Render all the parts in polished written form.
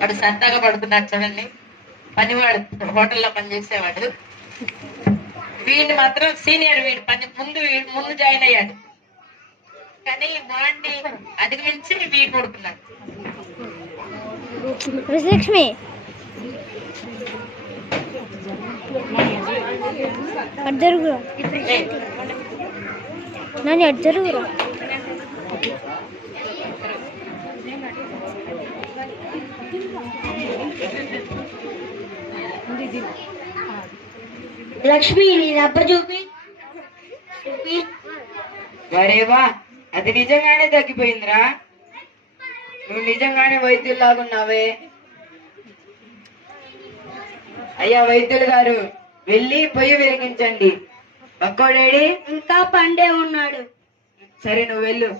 వాడు సరదాగా పడుతున్నాడు చూడండి. పనివాడు, హోటల్లో పనిచేసేవాడు. వీడిని మాత్రం సీనియర్, వీడు ముందు జాయిన్ అయ్యాడు. కానీ వాడిని అధిగమించి వీడు కొడుకున్నాడు. లక్ష్మి అడ్జరుగురా నాని అడ్జరుగురా లక్ష్మి నీ రబ్బర్ చూపి. వరేవా, అది నిజంగానే తగ్గిపోయిందిరా. నువ్వు నిజంగానే వైద్యుల్లాగున్నావే. అయ్యా వైద్యులు గారు, వెళ్ళి పొయ్యి వెలిగించండి. పక్కోడేడి? ఇంకా పండే ఉన్నాడు. సరే నువ్వు వెళ్ళు.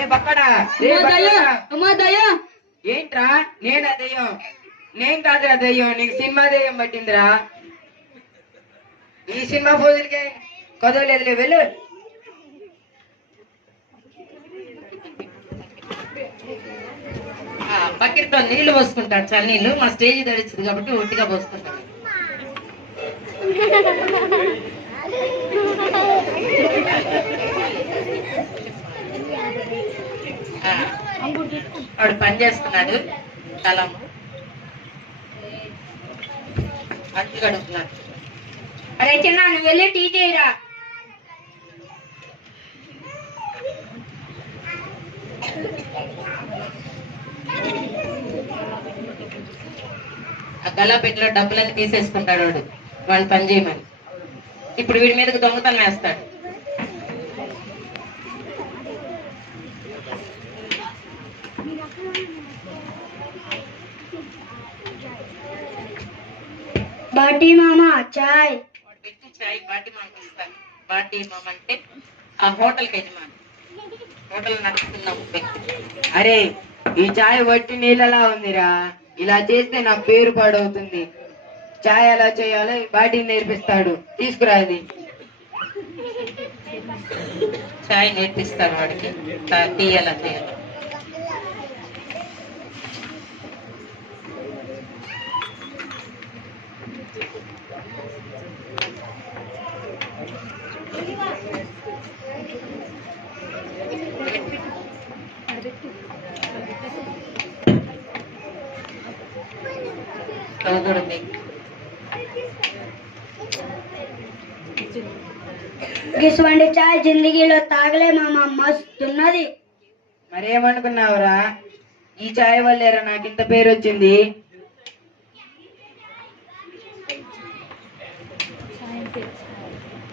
ఏ బక్కడా, ఏంట్రా? నేను దయ్యం? నేను కాదురా దయ్యం, నీకు సినిమా దయ్యం పట్టిందిరా. ఈ సినిమా పోజులకే కదవలేదులే, వెళ్ళు. బకెట్ తో నీళ్లు పోసుకుంటాడు, చన్నీళ్ళు. మా స్టేజ్ తడిచింది కాబట్టి ఒట్టిగా పోసుకుంటాడు. వాడు పని చేస్తున్నాడు. కలము అంటు గడుపుతున్నాడు. అరే చిన్న, నువ్వు వెళ్ళి టీ చేయరా. ఆ గల్లాపెట్టిలో డబ్బులన్నీ తీసేసుకుంటాడు వాడు పని చేయమని. ఇప్పుడు వీడి మీదకి దొంగతనం వేస్తాడు. బాటీ మామ చాయ్. వాడు పెట్టి చాయ్ బాటి మామకి ఇస్తాడు. బాటి మామ అంటే ఆ హోటల్కి యజమాని, హోటల్ నడుపుతున్న వ్యక్తి. అరే, ఈ చాయ్ వట్టి నీళ్ళలా ఉందిరా. ఇలా చేస్తే నా పేరు పాడవుతుంది. చాయ్ ఎలా చేయాలో బాటి నేర్పిస్తాడు, తీసుకురా. అది చాయ్ నేర్పిస్తాడు వాడికి, టీ ఎలా చేయాలి. గిసువంటి చాయ్ జిందగీలో తాగలే మామ, మస్తున్నది. మరేమనుకున్నావురా? ఈ చాయ్ వల్లేరా నాకు ఇంత పేరు వచ్చింది.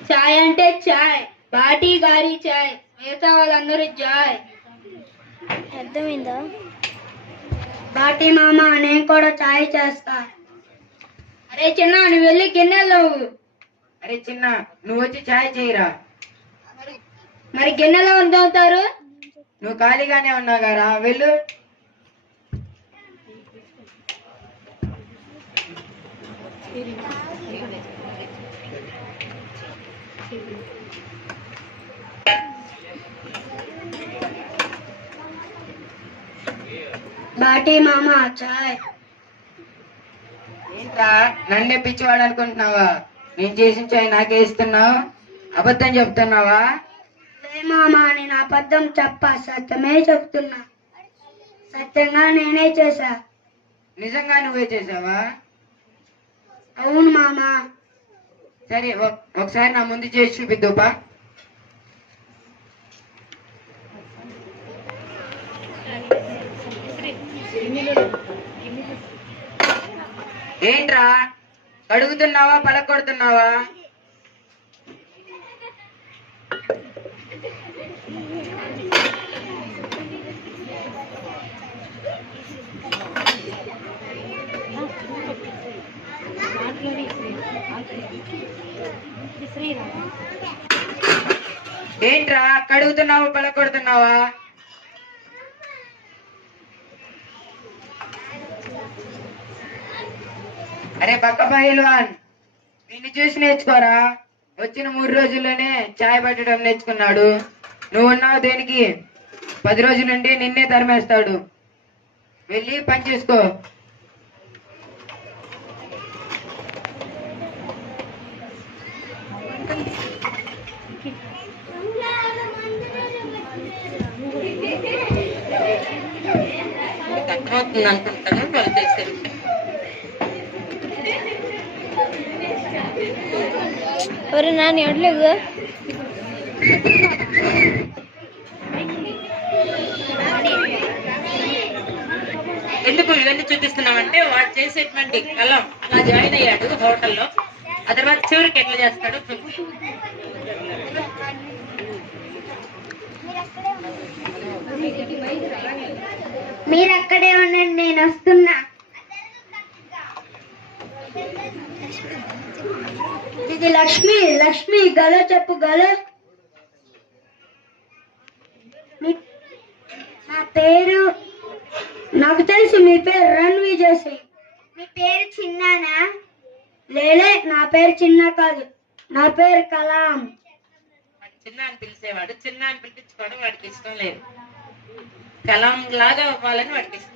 చాయ్ అంటే చాయ్, బాటీ గారి చాయ్, మిగతా వాళ్ళందరూ జాయ్. అర్థమైందా? బాటీ మామ, నేను కూడా చాయ్ చేస్తా. అరే చిన్న, నువ్వు వెళ్ళి గిన్నెలు. అరే చిన్న, నువ్వు వచ్చి చాయ్ చేయరా. మరి గిన్నెలో వండుతారు. నువ్వు ఖాళీగానే ఉన్నావు గారా, వెళ్ళు. బాటీ మామ చాయ్. ఏంట్రా, నన్నే పిచ్చివాడు అనుకుంటున్నావా? నేను చేసిన చాయ్ నాకే ఇస్తున్నావు? అబద్ధం చెప్తున్నావా? లే మామ, నేను అబద్ధం చెప్పా, సత్యమే చెప్తున్నా. సత్యంగా నేనే చేశా. నిజంగా నువ్వే చేసావా? అవును మామ. సరే, ఒకసారి నా ముందు చేసి చూపిద్దుపా. ఏంట్రా, కడుగుతున్నావా పలకొడుతున్నావా? ఏంట్రా, కడుగుతున్నావా పలకొడుతున్నావా? అరే పక్క పహిల్వాన్, నిన్ను చూసి నేర్చుకోరా. వచ్చిన 3 రోజుల్లోనే చాయ్ పట్టడం నేర్చుకున్నాడు. నువ్వు ఉన్నావు దేనికి? 10 రోజుల నుండి నిన్నే తరిమేస్తాడు. వెళ్ళి పని చేసుకో. అర్థమవుతుంది అనుకుంటాను వాళ్ళు చేసే విషయం. ఒరే నాన్న ఎడలేవు. ఎందుకు ఇవన్నీ చూపిస్తున్నామంటే వాడు చేసేటువంటి కలం అలా జాయిన్ అయ్యాడు హోటల్లో. ఆ తర్వాత చివరికి ఎట్లా చేస్తాడో చూపి. మీరు అక్కడే ఉండండి, నేను వస్తున్నా. ఇది లక్ష్మి. లక్ష్మి గల చెప్పు గల. నా పేరు నాకు తెలుసు. మీ పేరు రణ్విజయ్ సింగ్. మీ పేరు చిన్నానా? లేలే, నా పేరు చిన్న కాదు, నా పేరు కలాం. చిన్న అని పిలిచేవాడు. చిన్న అని పిలిపించుకోవడం వాడికి ఇష్టం లేదు. కలాం లాగా అవ్వాలని వాడికి ఇష్టం.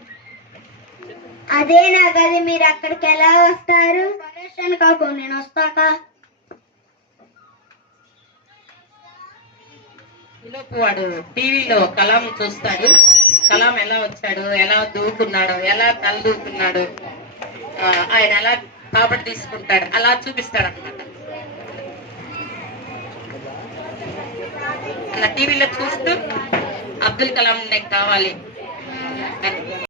అదే నా గది. మీరు అక్కడికి ఎలా వస్తారు? పరేషాన్ కాకు, నేను వస్తాక. ఈలోపు వాడు టీవీలో కలాం చూస్తాడు. కలాం ఎలా వచ్చాడు, ఎలా దూకున్నాడు, ఎలా తల దూకున్నాడు, ఆయన ఎలా కాబట్టి తీసుకుంటాడు, అలా చూపిస్తాడు అనమాట. అలా టీవీలో చూస్తూ అబ్దుల్ కలాం నాకు కావాలి అని